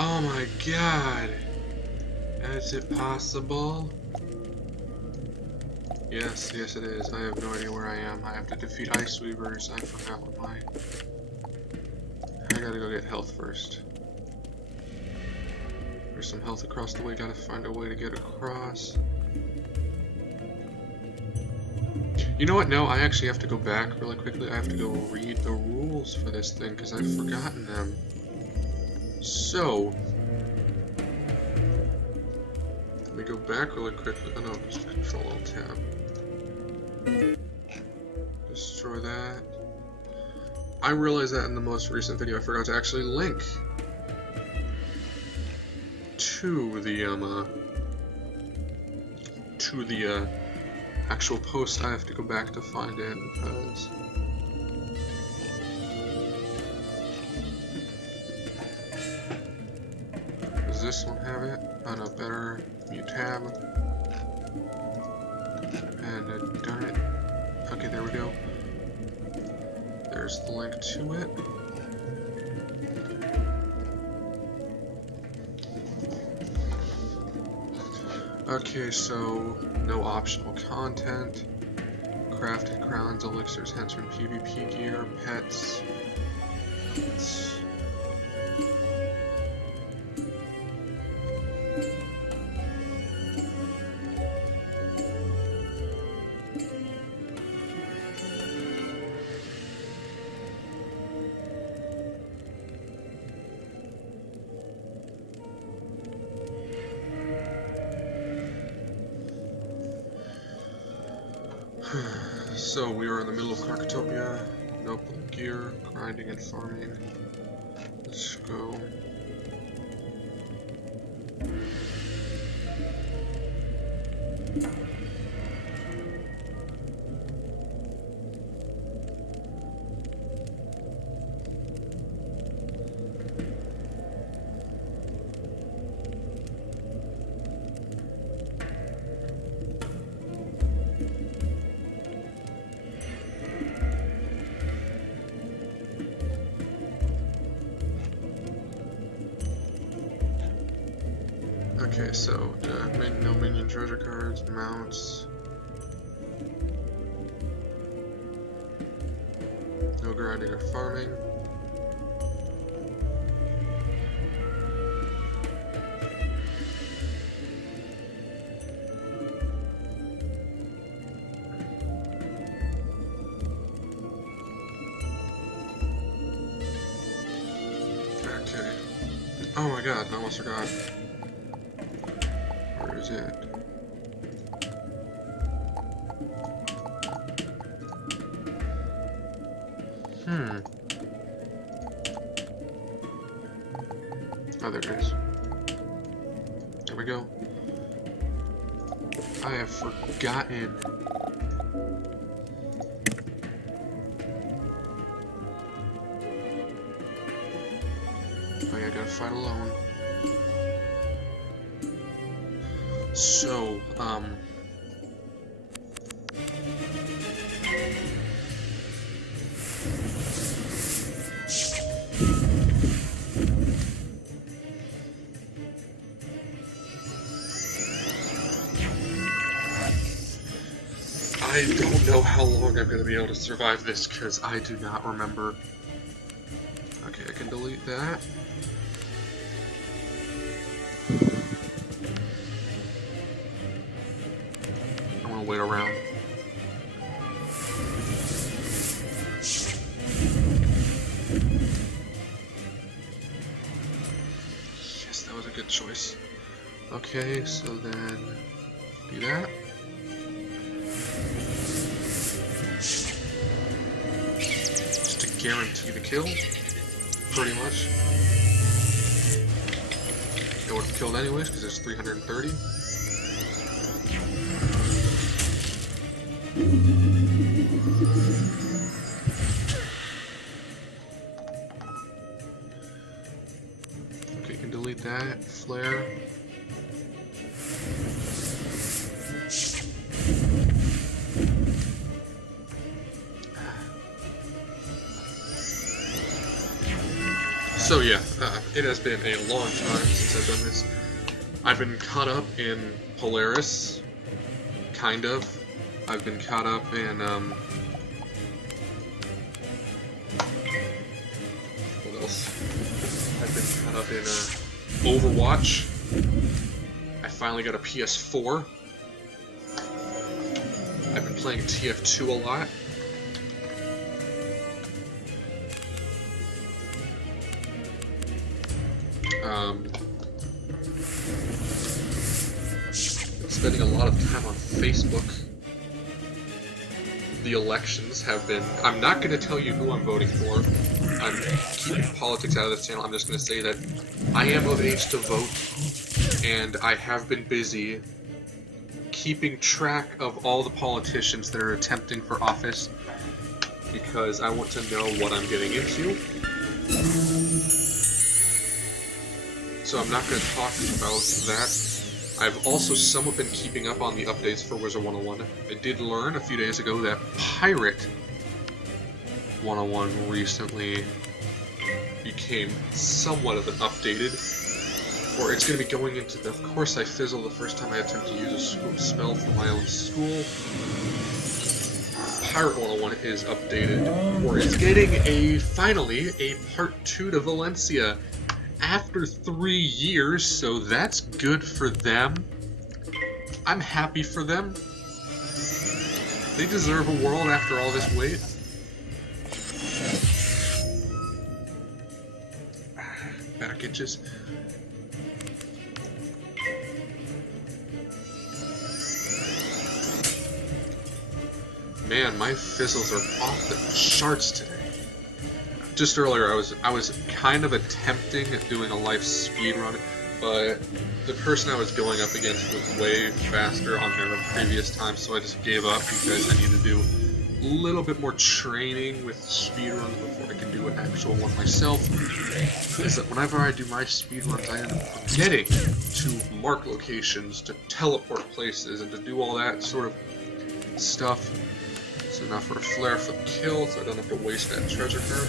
Oh my god! Is it possible? Yes, yes it is. I have no idea where I am. I have to defeat ice weavers. I forgot what my... I gotta go get health first. There's some health across the way. Gotta find a way to get across. You know what? No, I actually have to go back really quickly. I have to go read the rules for this thing because I've forgotten them. So, let me go back really quickly. Oh no, just Control-Alt-Tab. Destroy that. I realized that in the most recent video I forgot to actually link to the actual post. I have to go back to find it because does this one have it? Oh no, better mute tab. And darn it. Okay, there we go. There's the link to it. Okay, so no optional content, crafted crowns, elixirs, henchman, PvP gear, pets. So we are in the middle of Krakatopia. Nope, gear, grinding and farming. Let's go. Okay, so no minion treasure cards, mounts, no grinding or farming. Okay. Oh my god, I almost forgot. Where is it? Oh, there it is. There we go. I have forgotten. Oh yeah, I gotta fight alone. So, I don't know how long I'm going to be able to survive this, because I do not remember. Okay, I can delete that. I'm going to wait around. Yes, that was a good choice. Okay, so then do that. Guarantee the kill, pretty much. It would have killed anyways because it's 330. Okay, you can delete that. Flare. So yeah, it has been a long time since I've done this. I've been caught up in Polaris, kind of. I've been caught up in, what else? I've been caught up in, Overwatch. I finally got a PS4. I've been playing TF2 a lot. Spending a lot of time on Facebook. The elections have been... I'm not going to tell you who I'm voting for. I'm keeping politics out of this channel. I'm just going to say that I am of age to vote, and I have been busy keeping track of all the politicians that are attempting for office, because I want to know what I'm getting into. So I'm not going to talk about that. I've also somewhat been keeping up on the updates for Wizard101. I did learn a few days ago that Pirate 101 recently became somewhat of an updated, or it's going to be going into the... Of course I fizzled the first time I attempted to use a spell for my own school. Pirate 101 is updated, or it's getting finally a part 2 to Valencia after 3 years, so that's good for them. I'm happy for them. They deserve a world after all this wait. Back itches. Man, my fizzles are off the charts today. Just earlier, I was kind of attempting at doing a life speed run, but the person I was going up against was way faster on their previous time, so I just gave up because I need to do a little bit more training with speed runs before I can do an actual one myself. Is that whenever I do my speed runs, I end up forgetting to mark locations, to teleport places, and to do all that sort of stuff. So now for a flare for the kill, so I don't have to waste that treasure card.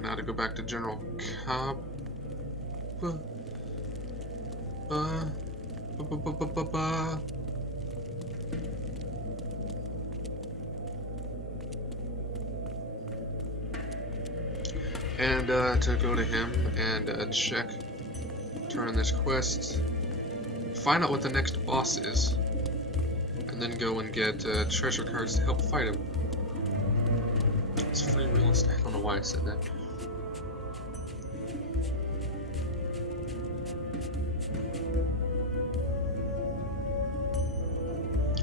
Now to go back to General Cobb. And to go to him and check, turn in this quest, find out what the next boss is, and then go and get treasure cards to help fight him. It's free real estate. I don't know why I said that.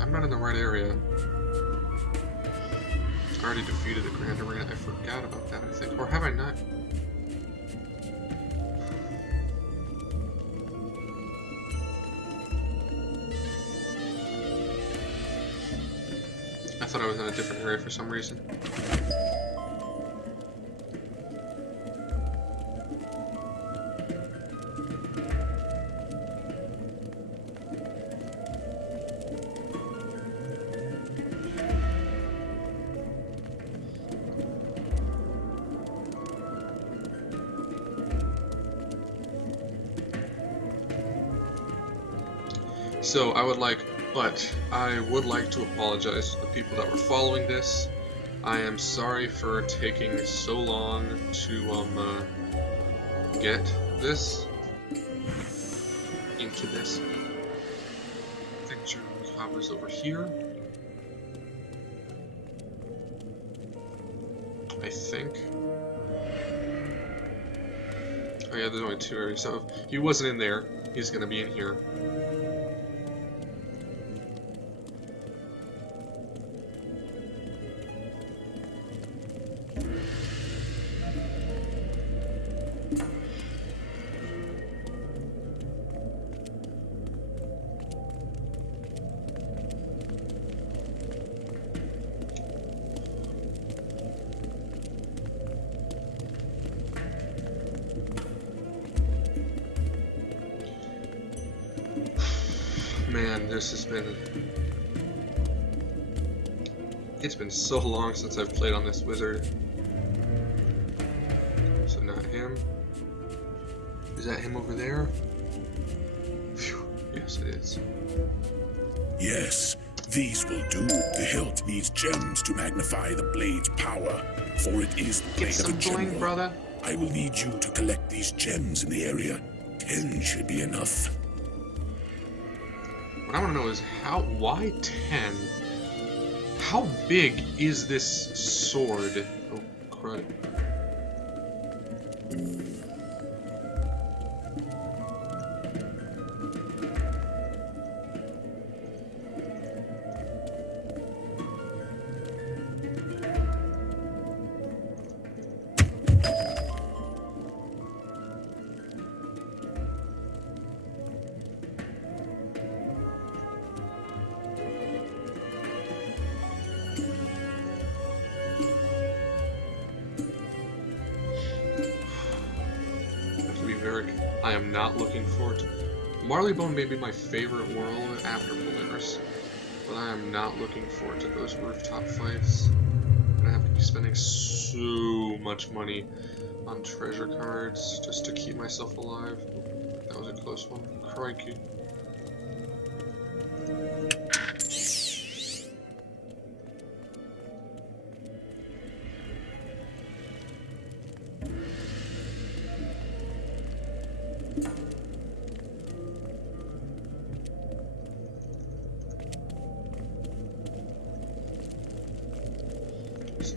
I'm not in the right area. I already defeated the Grand Arena. I forgot about that, I think. Or have I not? I thought I was in a different area for some reason. So I would like to apologize to the people that were following this. I am sorry for taking so long to get this into this. I think General Cobb is over here. I think. Oh yeah, there's only 2 areas, so if he wasn't in there, he's gonna be in here. Man, this has been... It's been so long since I've played on this wizard. So not him. Is that him over there? Phew. Yes, it is. Yes, these will do. The hilt needs gems to magnify the blade's power, for it is the blade of a general. Brother. I will need you to collect these gems in the area. 10 should be enough. What I want to know is why 10? How big is this sword? Oh, crud. I am not looking forward to... Marleybone may be my favorite world after Polaris, but I am not looking forward to those rooftop fights. I'm gonna have to be spending so much money on treasure cards just to keep myself alive. That was a close one. Crikey.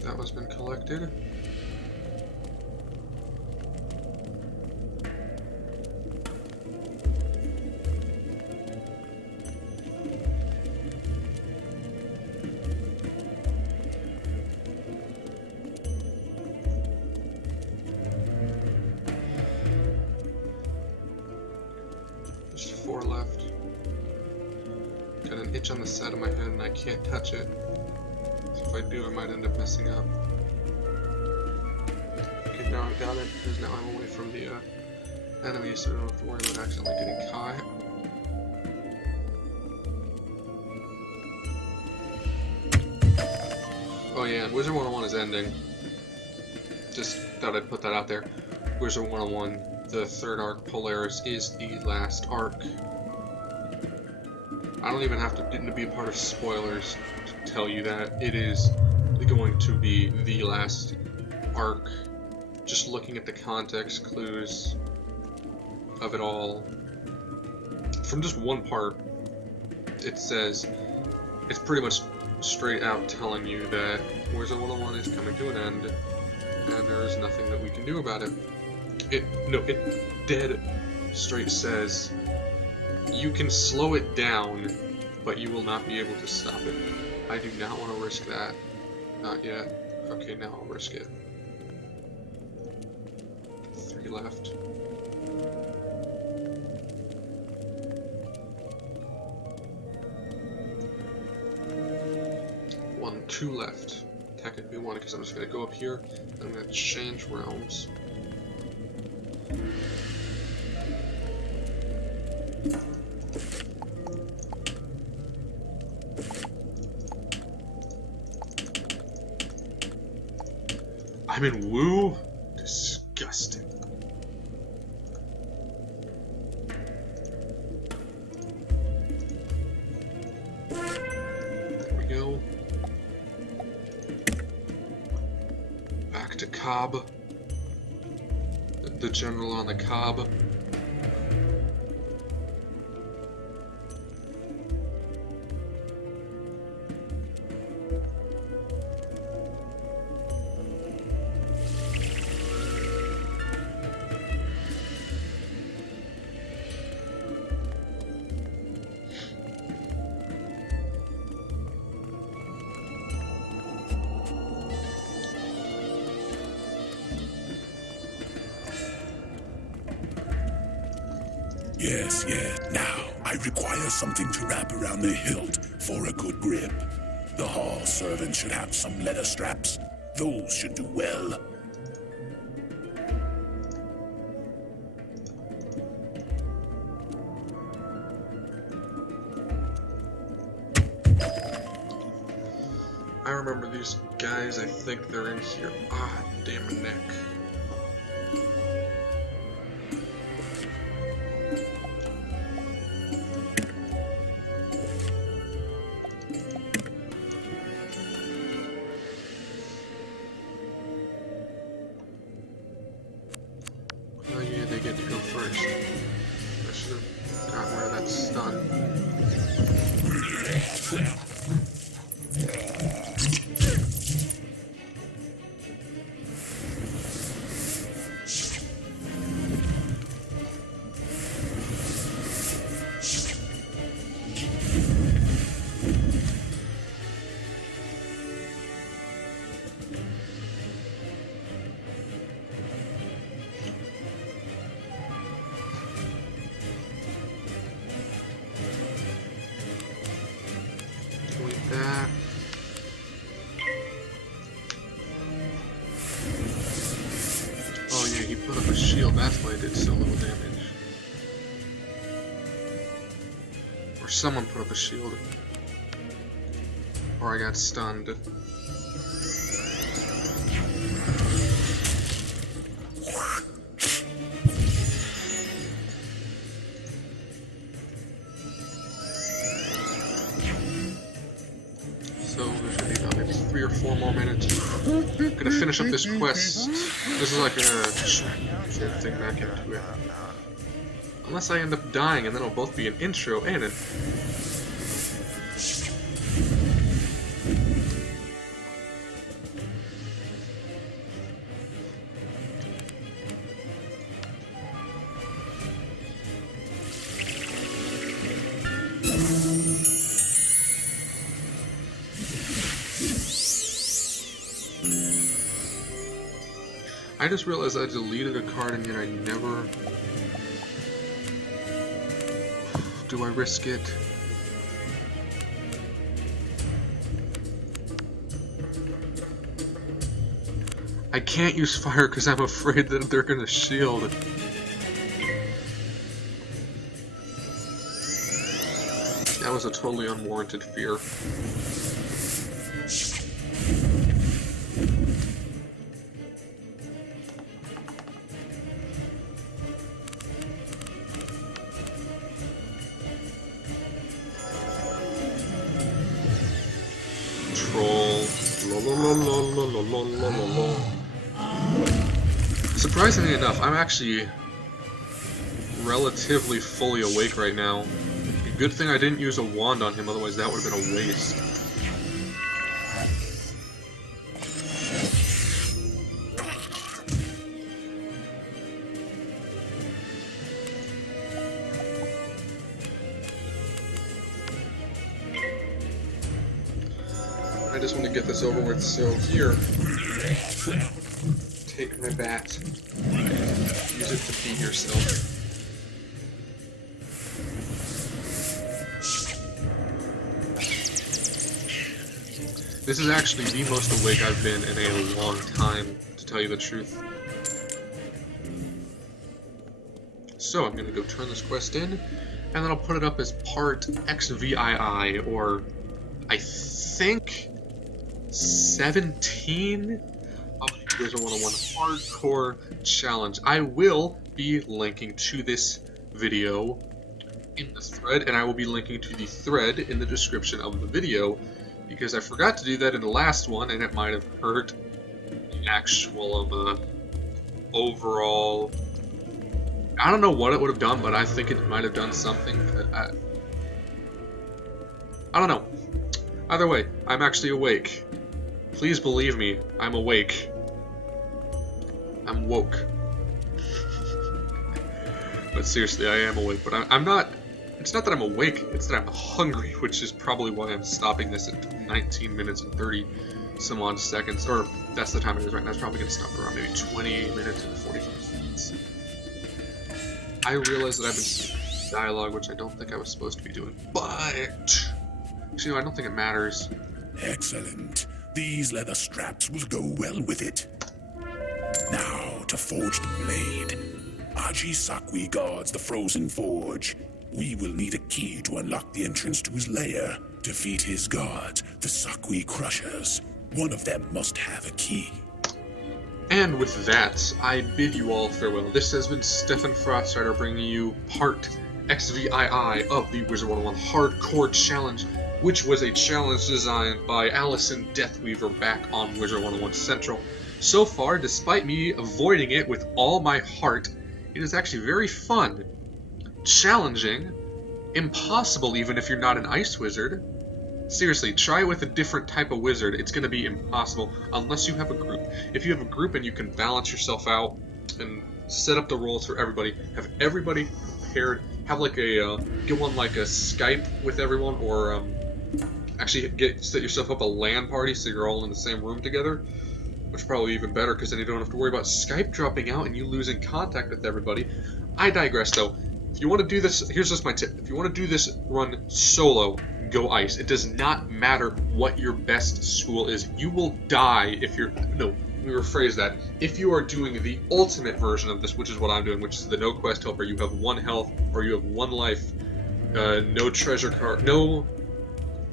That one's been collected. There's 4 left. Got an itch on the side of my head and I can't touch it. If I do, I might end up messing up. Okay, now I got it, because now I'm away from the enemy, so I don't have to worry about accidentally getting caught. Oh yeah, and Wizard101 is ending. Just thought I'd put that out there. Wizard101, the 3rd arc, Polaris, is the last arc. I don't even have to be a part of spoilers to tell you that it is going to be the last arc. Just looking at the context clues of it all, from just one part, it says, it's pretty much straight out telling you that Wizard101 is coming to an end, and there is nothing that we can do about it. It dead straight says, you can slow it down, but you will not be able to stop it. I do not want to risk that. Not yet. Okay, now I'll risk it. 3 left. One, 2 left. Technically 1, because I'm just going to go up here, and I'm going to change realms. I'm in Woo? Disgusting. There we go. Back to Cobb. The general on the Cobb. Yes. Now, I require something to wrap around the hilt for a good grip. The hall servant should have some leather straps. Those should do well. remember these guys. I think they're in here. Ah, damn it, neck. Oh yeah, they get to go first. I should have gotten rid of that stun. That. Oh yeah, he put up a shield, that's why it did so little damage. Or someone put up a shield. Or I got stunned. So there should be about maybe 3 or 4 more minutes. I'm gonna finish up this quest. This is like a sort of thing back into it. Unless I end up dying, and then it'll both be an intro and an. I just realized I deleted a card and yet I never... Do I risk it? I can't use fire because I'm afraid that they're gonna shield. That was a totally unwarranted fear. Surprisingly enough, I'm actually relatively fully awake right now. Good thing I didn't use a wand on him, otherwise that would have been a waste. I just want to get this over with, so here, take my bat, use it to beat yourself. This is actually the most awake I've been in a long time, to tell you the truth. So I'm going to go turn this quest in, and then I'll put it up as part XVII, or I think 17 of the Wizard101 Hardcore Challenge. I will be linking to this video in the thread, and I will be linking to the thread in the description of the video, because I forgot to do that in the last one, and it might have hurt the actual overall... I don't know what it would have done, but I think it might have done something. I don't know. Either way, I'm actually awake. Please believe me, I'm awake. I'm woke. But seriously, I am awake, but I'm not... It's not that I'm awake, it's that I'm hungry, which is probably why I'm stopping this at 19 minutes and 30 some odd seconds. Or, that's the time it is right now. It's probably going to stop around maybe 20 minutes and 45 minutes. I realize that I've been speaking dialogue, which I don't think I was supposed to be doing, but... Actually, no, I don't think it matters. Excellent. These leather straps will go well with it. Now, to forge the blade. XVII guards the frozen forge. We will need a key to unlock the entrance to his lair. Defeat his guards, the XVII Crushers, One of them must have a key. And with that, I bid you all farewell. This has been Stefan Frostrider bringing you part XVII of the Wizard101 Hardcore Challenge, which was a challenge designed by Allison Deathweaver back on Wizard101 Central. So far, despite me avoiding it with all my heart, it is actually very fun, challenging, impossible even if you're not an ice wizard. Seriously, try it with a different type of wizard, it's going to be impossible unless you have a group. If you have a group and you can balance yourself out and set up the roles for everybody, have everybody prepared, have like a, get one like a Skype with everyone, or actually set yourself up a LAN party so you're all in the same room together. Which is probably even better, because then you don't have to worry about Skype dropping out and you losing contact with everybody. I digress, though. If you want to do this, here's just my tip. If you want to do this run solo, go ice. It does not matter what your best school is. You will die if you're... No, let me rephrase that. If you are doing the ultimate version of this, which is what I'm doing, which is the no quest helper, you have 1 health, or you have 1 life, no treasure card, no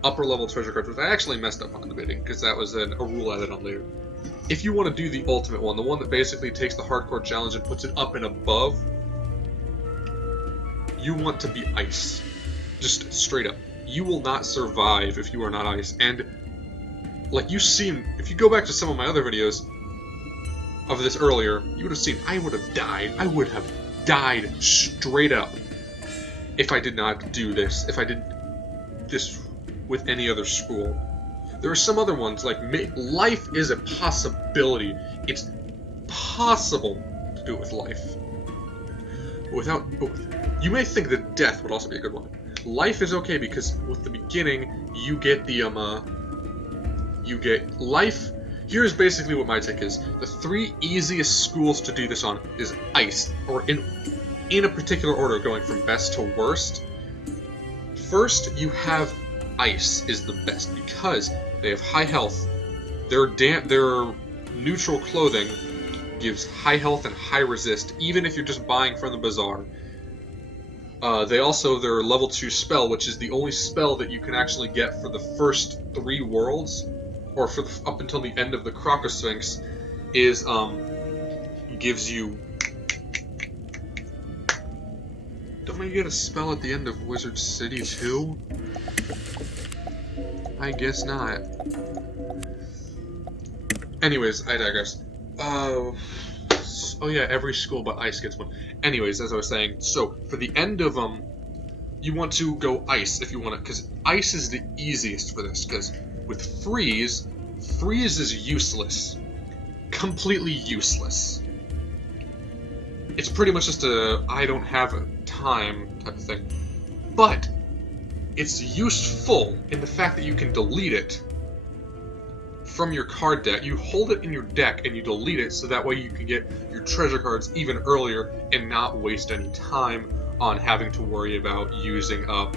upper level treasure cards, which I actually messed up on the bidding, because that was a rule added on later. If you want to do the ultimate one, the one that basically takes the hardcore challenge and puts it up and above, you want to be ice. Just straight up. You will not survive if you are not ice. And, like you've seen, if you go back to some of my other videos of this earlier, you would have seen I would have died. I would have died straight up if I did not do this. If I did this with any other school. There are some other ones, like life is a possibility. It's possible to do it with life. Without, you may think that death would also be a good one. Life is okay because with the beginning, you get the you get life. Here's basically what my take is. The 3 easiest schools to do this on is ice, or in a particular order, going from best to worst. First, you have ice is the best because they have high health. Their neutral clothing gives high health and high resist, even if you're just buying from the bazaar. Their level 2 spell, which is the only spell that you can actually get for the first 3 worlds, or for up until the end of the Crocosphinx, is gives you. Don't I get a spell at the end of Wizard City too? I guess not. Anyways, I digress. Oh yeah, every school but ice gets one. Anyways, as I was saying, so for the end of you want to go ice if you want it, because ice is the easiest for this. Because with freeze is useless, completely useless. It's pretty much just a I don't have time type of thing, but it's useful in the fact that you can delete it from your card deck. You hold it in your deck and you delete it so that way you can get your treasure cards even earlier and not waste any time on having to worry about using up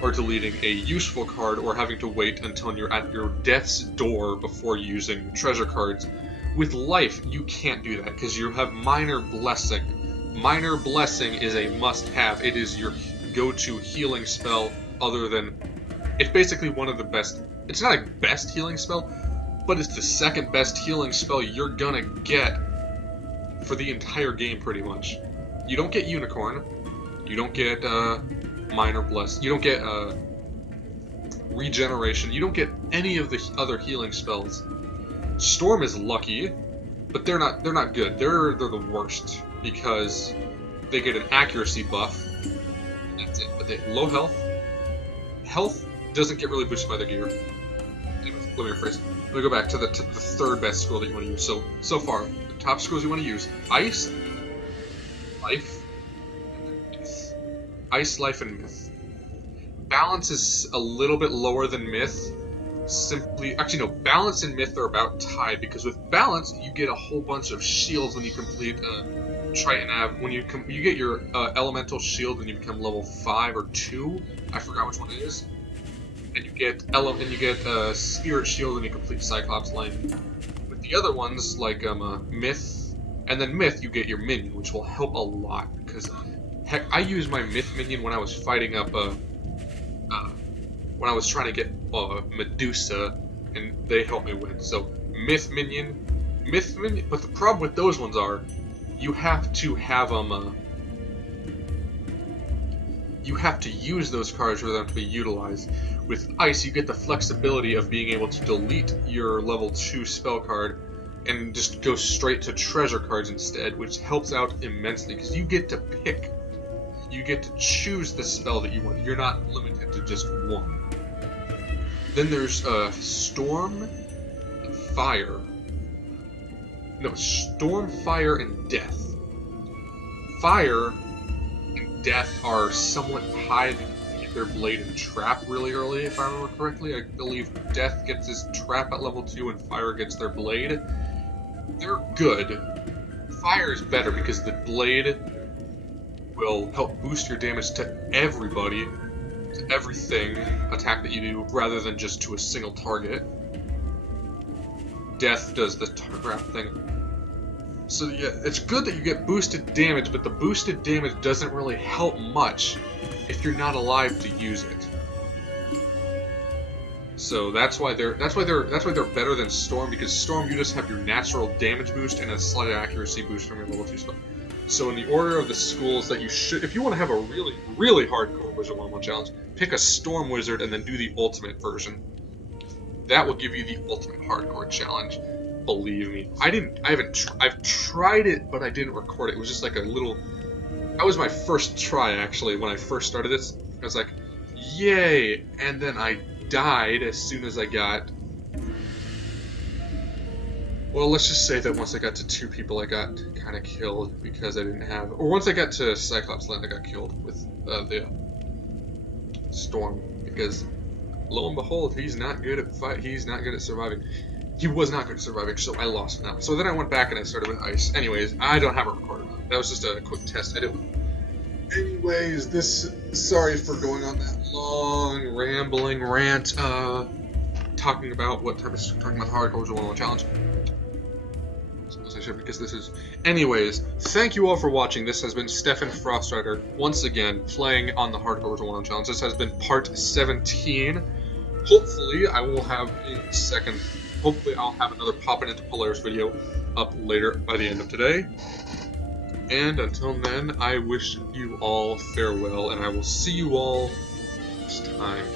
or deleting a useful card or having to wait until you're at your death's door before using treasure cards. With life, you can't do that because you have Minor Blessing. Minor Blessing is a must-have. It is your go-to healing spell. Other than, it's basically one of the best, it's not a best healing spell, but it's the 2nd best healing spell you're gonna get for the entire game pretty much. You don't get Unicorn, you don't get Minor Bless, you don't get Regeneration, you don't get any of the other healing spells. Storm is lucky, but they're not good, they're the worst, because they get an accuracy buff, and that's it, but they low health. Health doesn't get really boosted by their gear. Anyways, let me rephrase. Let me go back to the 3rd best school that you want to use. So far, the top schools you want to use: Ice, Life, and Myth. Ice, Life, and Myth. Balance is a little bit lower than Myth. Actually no, Balance and Myth are about tied, because with Balance, you get a whole bunch of shields when you complete Triton Ave. When you get your Elemental Shield when you become level 5 or 2, I forgot which one it is, and you get Spirit Shield when you complete Cyclops Lane. With the other ones like Myth, and then Myth, you get your minion, which will help a lot because heck, I used my Myth minion when I was fighting up when I was trying to get Medusa and they help me win. So Myth Minion, but the problem with those ones are, you have to have them, you have to use those cards for them to be utilized. With Ice, you get the flexibility of being able to delete your level 2 spell card and just go straight to treasure cards instead, which helps out immensely, because you get to pick. You get to choose the spell that you want. You're not limited to just one. Then there's Storm, Fire. No, Storm, Fire, and Death. Fire and Death are somewhat tied. Get their blade and trap really early, if I remember correctly. I believe Death gets his trap at level 2 and Fire gets their blade. They're good. Fire is better because the blade will help boost your damage to everybody, to everything attack that you do, rather than just to a single target. Death does the trap thing. So yeah, it's good that you get boosted damage, but the boosted damage doesn't really help much if you're not alive to use it. So that's why they're better than Storm, because Storm, you just have your natural damage boost and a slight accuracy boost from your level 2 spell. So in the order of the schools that you should, if you want to have a really, really hardcore Wizard101 challenge, pick a Storm Wizard and then do the ultimate version. That will give you the ultimate hardcore challenge. Believe me. I've tried it, but I didn't record it. It was just like a little, that was my first try actually when I first started this. I was like, yay! And then I died as soon as I got, well, let's just say that once I got to 2 people, I got kind of killed because I didn't have, or once I got to Cyclops Land, I got killed with the Storm, because lo and behold, he's not good at surviving. He was not good at surviving, so I lost him now. So then I went back and I started with Ice. Anyways, I don't have it recorded. That was just a quick test. Anyways, sorry for going on that long, rambling rant, talking about the hardcore Wizard101 challenge. As I should, because this is... Anyways, thank you all for watching. This has been Stefan Frostrider, once again, playing on the hardcore Wizard101 challenge. This has been part 17. Hopefully, I will have hopefully I'll have another Poppin' into Polaris video up later by the end of today. And until then, I wish you all farewell, and I will see you all next time.